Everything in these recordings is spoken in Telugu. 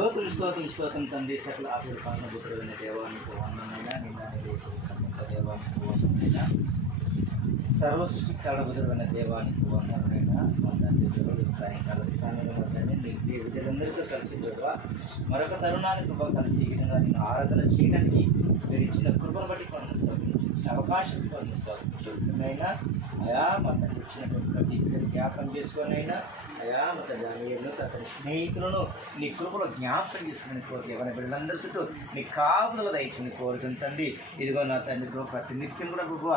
స్తోత్రం స్తోత్రం స్తోత్రం తండ్రి సకల ఆశలు కారణభూతులైన దేవానికి వందనైనా నిన్న దేవానికి వందనైనా సర్వ సృష్టికి కారణభూతులైన దేవానికి వందనైనా తండ్రి సాయంకాల స్థానంలో వద్దని మీ విధులందరితో కలిసి ప్రభావ మరొక తరుణాన్ని ప్రభావ కలిసి ఈ విధంగా నేను ఆరాధన చేయడానికి మీరు ఇచ్చిన కృపను బట్టి ఇచ్చిన అవకాశం చేస్తున్నైనా అయా మా తండ్రి ఇచ్చినటువంటి ప్రతి జ్ఞాపకం చేసుకొనైనా అయా మా తండ్రి అతని స్నేహితులను నీ కృపలో జ్ఞాపకం చేసుకుని కోరిక ఎవరి బిడ్డలందరి చుట్టూ నీ కాపుదల దయచుని కోరుతుంటండి. ఇదిగో నా తండ్రి ప్రభు ప్రతి నిత్యం కూడా ప్రభు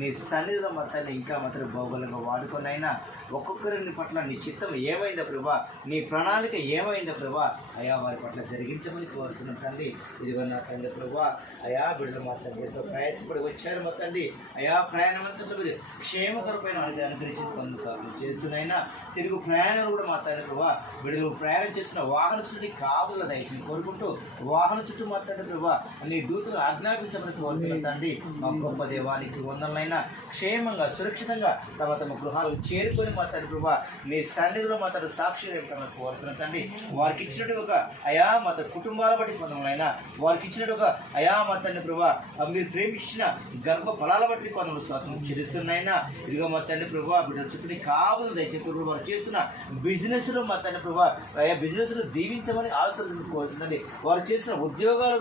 నీ సన్నిధిలో మా తండ్రి ఇంకా మాత్రం బహుబలంగా వాడుకొనైనా ఒక్కొక్కరిని పట్ల నీ చిత్తం ఏమైందో ప్రభా, నీ ప్రణాళిక ఏమైందో ప్రభా అయా వారి పట్ల జరిగించమని కోరుతున్నాం తండ్రి. ఇదిగో నా తండ్రి ప్రభా అయా బిడ్డలు మా తండ్రి ఎంతో ప్రయాసపడి వచ్చారు మా తండ్రి. అయా ప్రయాణమంతా మీరు క్షేమకరమైన అనుగ్రహించి కొన్నిసార్లు చేస్తున్నైనా తిరుగు ప్రయాణం కూడా మా తండ్రి ప్రభా బిడ్డలు ప్రయాణం చేస్తున్న వాహన చుట్టూ కాపుదల దయచేసి కోరుకుంటూ వాహన చుట్టూ మా తండ్రి ప్రభా నీ దూతలు ఆజ్ఞాపించమని కోరుతున్నాం తండ్రి. మా గొప్ప దేవానికి వందనైనా క్షేమంగా సురక్షితంగా తమ తమ గృహాలకు చేరుకొని మా తండ్రి ప్రభా నీ సన్నిధిలో మా తండ్రి సాక్షి రేపటమని కోరుతున్నాం తండ్రి. వారికి ఇచ్చినట్టు ఒక అయా మా కుటుంబాల బట్టి కొందమైనా వారికి ఇచ్చినట్టు ఒక అయా మా తండ్రి ప్రభా మీరు ప్రేమించిన గర్భ ఫలాల బట్టి కొందరు స్వాతం చెల్లిస్తున్నాయినా. ఇదిగో మా తండ్రి ప్రభా బిడ్డల చుట్టూ కాపులు దయచేసి వారు చేస్తున్న బిజినెస్లో మా తండ్రి ప్రభా అయా బిజినెస్లో దీవించమని ఆశలు కోరుతుందండి. వారు చేసిన ఉద్యోగాల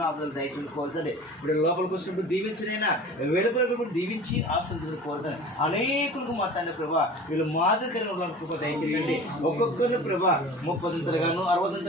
కాపులు దయచేసి కోరుతుంది. బిడ్డల లోపలికి వచ్చినప్పుడు దీవించినైనా వెలుపల కూడా దీవించి ఆశలు కోరుతుంది. అనేకులకు మా తండ్రి ప్రభా వీళ్ళు మాదిరికరంగా కృప దయచేయండి. ఒక్కొక్కరిని ప్రభా 30 60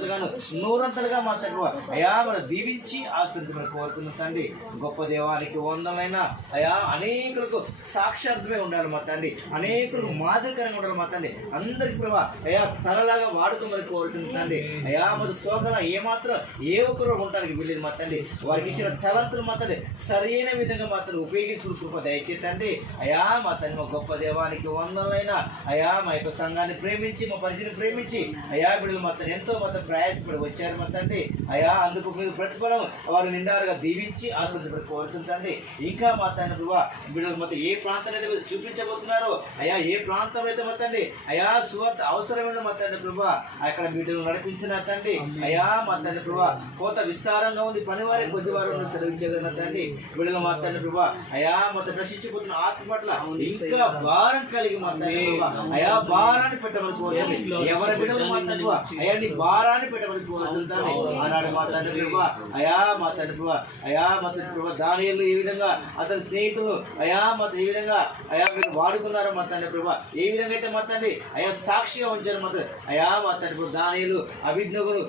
100 మా తండ్రి అయా మనం దీవించి ఆశీర్వదించమని కోరుతున్నాం తండ్రి. గొప్ప దేవానికి వందమైన అయా అనేకులకు సాక్షార్థమే ఉండాలి మా తండ్రి, అనేకులకు మాదిరికరంగా ఉండాలి మా తండ్రి. అందరికి ప్రభా అయా తలలాగా వాడుకోమని కోరుతుంది తండ్రి. అయా మరి సోదర ఏమాత్రం ఏ ఒక్కరు ఉండడానికి వీలేదు మా తండ్రి. వారికి ఇచ్చిన చలంతులు మా తండ్రి సరైన విధంగా మా తండ్రి ఉపయోగించుకుని కృప దయచేతండి. అయా మా తండ్రి మా గొప్ప దేవానికి వందనైనా అయా మా యొక్క సంఘాన్ని ప్రేమించి మా పరిచయం ప్రేమించి అయా బిడ్డలు మా తండ్రి ఎంతో మా ప్రయాసపడి వచ్చారు మా తండ్రి. అయా అందుకు మీరు ప్రతిఫలం వారు నిండారుగా దీవించి ఆశీర్వదించబడి కోరుతుందండి. ఇంకా మా తండ్రి ప్రభా బిడ్డలు మొత్తం ఏ ప్రాంతాన్ని అయితే మీరు చూపించబోతున్నారో అయా ఏ ప్రాంతంలో అయితే మా తండ్రి అయా సువార్త అవసరమైన మా తండ్రి ప్రభా అక్కడ బిడ్డలు నడిపించిన తండ్రి. అయా మా తండ్రి ప్రభా కోత విస్తారంగా ఉంది, పని వారే కొద్ది వారు సెలవించగలిగిన తండ్రి. బిడ్డలు మా తండ్రి ప్రభా అయా మొత్తం నశించిపోతున్న ఆత్మ పట్ల ఇంకా భారం కలిగి మా తండ్రి ప్రభా అయా భారాన్ని పెట్టమని కోరుతుంది. ఎవరి బిడ్డలు మా తండ్రి అయా నీ భారాన్ని పెట్టమని కోరుతుంటాను. ఆనాడు మా తండ్రి ప్రభా అయా మా తండ్రి ప్రభా అయా మా తండ్రి ప్రభా దానియేలు ఏ విధంగా అతని స్నేహితులు అయా మా ఏ విధంగా అయా మీరు వాడుకున్నారో మా తండ్రి ప్రభా ఏ విధంగా అయితే మా తండ్రి అయా సాక్షిగా ఉంచారు మా తండ్రి. అయా మా తండ్రి దానియేలు అభిజ్ఞకులు